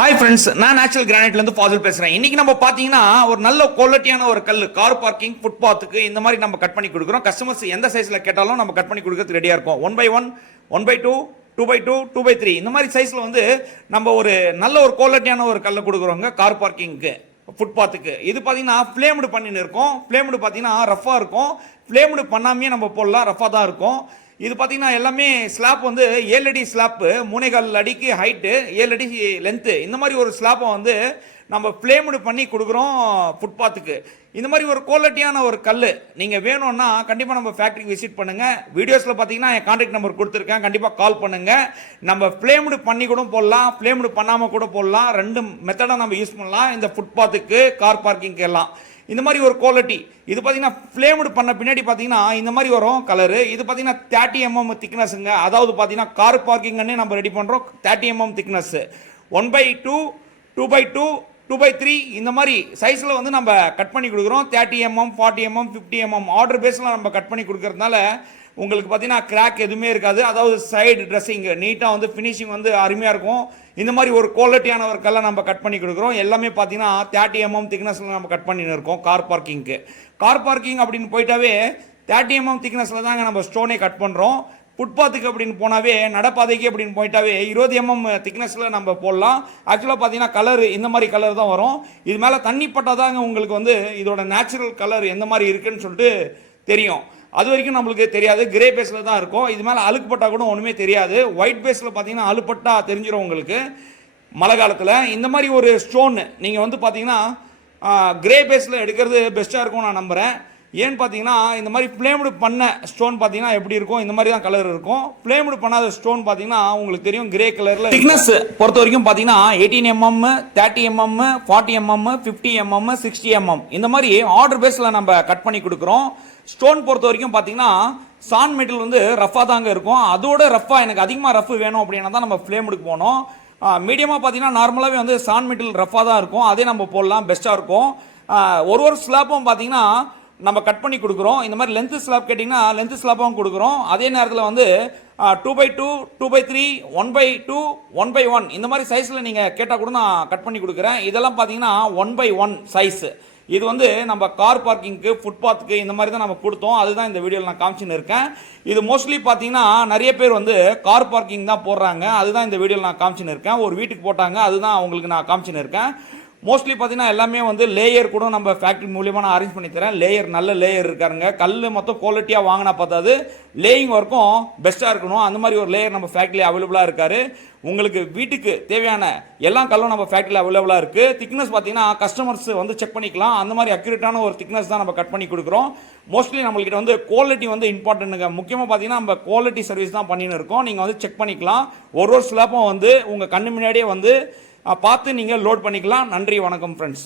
Hi friends, நான் natural கிரானைட்லேருந்து Fazil பேசுகிறேன். இன்றைக்கி நம்ம பார்த்தீங்கன்னா ஒரு நல்ல குவாலிட்டியான ஒரு கல் கார் பார்க்கிங் ஃபுட்பாத்துக்கு இந்த மாதிரி நம்ம கட் பண்ணி கொடுக்குறோம். கஸ்டமர்ஸ் எந்த சைஸில் கேட்டாலும் நம்ம கட் பண்ணி கொடுக்கறது ரெடியாக இருக்கும். 1x1, 1x2, 2x2, 2x3 இந்த மாதிரி சைஸில் வந்து நம்ம ஒரு நல்ல ஒரு குவாலிட்டியான ஒரு கல்லை கொடுக்குறோங்க கார் பார்க்கிங்க்கு ஃபுட்பாத்துக்கு. இது பார்த்தீங்கன்னா ஃப்ளேம்டு பண்ணின்னு இருக்கும். ஃப்ளேம்டு பார்த்தீங்கன்னா ரஃபாக இருக்கும். ஃப்ளேம்டு பண்ணாமே நம்ம போடலாம், ரஃபாக தான் இருக்கும். இது பார்த்தீங்கன்னா எல்லாமே ஸ்லாப் வந்து 7 அடி ஸ்லாப்பு, 3.25 அடிக்கு ஹைட்டு, 7 அடி லென்த்து. இந்த மாதிரி ஒரு ஸ்லாப்பை வந்து நம்ம ஃப்ளேம்டு பண்ணி கொடுக்குறோம் ஃபுட்பாத்துக்கு. இந்த மாதிரி ஒரு குவாலிட்டியான ஒரு கல் நீங்கள் வேணும்னா கண்டிப்பாக நம்ம ஃபேக்ட்ரிக்கு விசிட் பண்ணுங்கள். வீடியோஸில் பார்த்தீங்கன்னா என் கான்டாக்ட் நம்பர் கொடுத்துருக்கேன், கண்டிப்பாக கால் பண்ணுங்கள். நம்ம ஃப்ளேம்டு பண்ணி கூட போடலாம், ஃப்ளேம்டு பண்ணாமல் கூட போடலாம். 2 மெத்தடாக நம்ம யூஸ் பண்ணலாம் இந்த ஃபுட்பாத்துக்கு கார் பார்க்கிங்க்கு எல்லாம். இந்த மாதிரி ஒரு குவாலிட்டி இது பார்த்தீங்கன்னா ஃப்ளேம்டு பண்ண பின்னாடி பார்த்தீங்கன்னா இந்த மாதிரி வரும் கலரு. இது பார்த்தீங்கன்னா 30 mm திக்னஸுங்க. அதாவது பார்த்தீங்கன்னா கார் பார்க்கிங்கன்னே நம்ம ரெடி பண்ணுறோம். 30 mm thickness, 1x2, 2x2, 2x3 இந்த மாதிரி சைஸில் வந்து நம்ம கட் பண்ணி கொடுக்குறோம். 30 mm, 40 mm, 50 mm ஆர்டர் பேஸில் நம்ம கட் பண்ணி கொடுக்கறதுனால உங்களுக்கு பார்த்தீங்கன்னா கிராக் எதுவுமே இருக்காது. அதாவது சைடு ட்ரெஸ்ஸிங் நீட்டாக வந்து ஃபினிஷிங் வந்து அருமையாக இருக்கும். இந்த மாதிரி ஒரு குவாலிட்டியான ஒரு கல்லை நம்ம கட் பண்ணி கொடுக்குறோம். எல்லாமே பார்த்தீங்கன்னா 30 mm திக்னஸில் நம்ம கட் பண்ணின்னு இருக்கோம் கார் பார்க்கிங்க்கு. கார் பார்க்கிங் அப்படின்னு போயிட்டாவே 30 mm திக்னஸில் தாங்க நம்ம ஸ்டோனே கட் பண்ணுறோம். ஃபுட்பாத்துக்கு அப்படின்னு போனாவே, நடப்பாதைக்கு அப்படின்னு போயிட்டாவே 20 mm திக்னஸில் நம்ம போடலாம். ஆக்சுவலாக பார்த்தீங்கன்னா கலர் இந்த மாதிரி கலர் தான் வரும். இது மேலே தண்ணி பட்டாதாங்க உங்களுக்கு வந்து இதோட நேச்சுரல் கலர் எந்த மாதிரி இருக்குன்னு சொல்லிட்டு தெரியும். அது வரைக்கும் நம்மளுக்கு தெரியாது, கிரே பேஸில் தான் இருக்கும். இது மேலே அழுக்கு பட்டால் கூட ஒன்றுமே தெரியாது. ஒயிட் பேஸில் பார்த்தீங்கன்னா அழுப்பட்டா தெரிஞ்சிடும் உங்களுக்கு மழை காலத்தில். இந்த மாதிரி ஒரு ஸ்டோன் நீங்கள் வந்து பார்த்தீங்கன்னா கிரே பேஸில் எடுக்கிறது பெஸ்ட்டாக இருக்கும் நான் நம்புகிறேன். ஏன்னு பார்த்தீங்கன்னா இந்த மாதிரி ஃப்ளேம்டு பண்ண ஸ்டோன் பார்த்தீங்கன்னா எப்படி இருக்கும், இந்த மாதிரி தான் கலர் இருக்கும். ஃப்ளேம்டு பண்ணாத ஸ்டோன் பார்த்தீங்கன்னா உங்களுக்கு தெரியும் கிரே கலரில். திக்னஸ் பொறுத்த வரைக்கும் பார்த்தீங்கன்னா 18 mm, 30 mm, 40 mm, 50 mm, 60 mm இந்த மாதிரி ஆர்டர் பேஸில் நம்ம கட் பண்ணி கொடுக்குறோம். ஸ்டோன் பொறுத்த வரைக்கும் பார்த்தீங்கன்னா சான் மெட்டல் வந்து ரஃபாக தாங்க இருக்கும். அதோட ரஃபாக எனக்கு அதிகமாக ரஃப் வேணும் அப்படின்னா தான் நம்ம ஃப்ளேமுக்கு போனோம். மீடியமாக பார்த்தீங்கன்னா நார்மலாகவே வந்து சான் மெட்டல் ரஃபாக தான் இருக்கும். அதே நம்ம போடலாம், பெஸ்ட்டாக இருக்கும். ஒரு ஸ்லாப்பும் பார்த்தீங்கன்னா நம்ம கட் பண்ணி கொடுக்குறோம். இந்த மாதிரி லென்த்து ஸ்லாப் கேட்டிங்கன்னா லென்த்து ஸ்லாப்பாகவும் கொடுக்குறோம். அதே நேரத்தில் வந்து 2x2, 2x3, 1x2, 1x1 இந்த மாதிரி சைஸில் நீங்கள் கேட்டால் கூட நான் கட் பண்ணி கொடுக்குறேன். இதெல்லாம் பார்த்தீங்கன்னா 1x1 சைஸு. இது வந்து நம்ம கார் பார்க்கிங்க்கு ஃபுட்பாத்துக்கு இந்த மாதிரி தான் நம்ம கொடுத்தோம். அதுதான் இந்த வீடியோவில் நான் காமிச்சுன்னு இருக்கேன். இது மோஸ்ட்லி பார்த்தீங்கன்னா நிறைய பேர் வந்து கார் பார்க்கிங் தான் போடுறாங்க. அதுதான் இந்த வீடியோவில் நான் காமிச்சுன்னு இருக்கேன். ஒரு வீட்டுக்கு போட்டாங்க, அதுதான் அவங்களுக்கு நான் காமிச்சுன்னு இருக்கேன். மோஸ்ட்லி பார்த்தீங்கன்னா எல்லாமே வந்து லேயர் கூட நம்ம ஃபேக்ட்ரி மூலியமாக நான் அரேஞ்ச் பண்ணி தரேன். லேயர் நல்ல லேயர் இருக்காருங்க. கல் மொத்தம் குவாலிட்டியாக வாங்கினா பார்த்தாது லேயிங் ஒர்க்கும் பெஸ்ட்டாக இருக்கணும். அந்த மாதிரி ஒரு லேயர் நம்ம ஃபேக்ட்ரியில் அவைலபிளாக இருக்காரு. உங்களுக்கு வீட்டுக்கு தேவையான எல்லா கல்லும் நம்ம ஃபேக்ட்ரியில் அவைலபிளாக இருக்குது. திக்னஸ் பார்த்தீங்கன்னா கஸ்டமர்ஸ் வந்து செக் பண்ணிக்கலாம். அந்த மாதிரி அக்யூரேட்டான ஒரு திக்னஸ் தான் நம்ம கட் பண்ணி கொடுக்குறோம். மோஸ்ட்லி நம்மள்கிட்ட வந்து குவாலிட்டி வந்து இம்பார்ட்டன்ட்டுங்க. முக்கியமாக பார்த்தீங்கன்னா நம்ம குவாலிட்டி சர்வீஸ் தான் பண்ணின்னு இருக்கோம். நீங்கள் வந்து செக் பண்ணிக்கலாம். ஒரு ஸ்லாப்பும் வந்து உங்கள் கண்ணு முன்னாடியே வந்து பார்த்து நீங்கள் லோட் பண்ணிக்கலாம். நன்றி, வணக்கம் ஃப்ரெண்ட்ஸ்.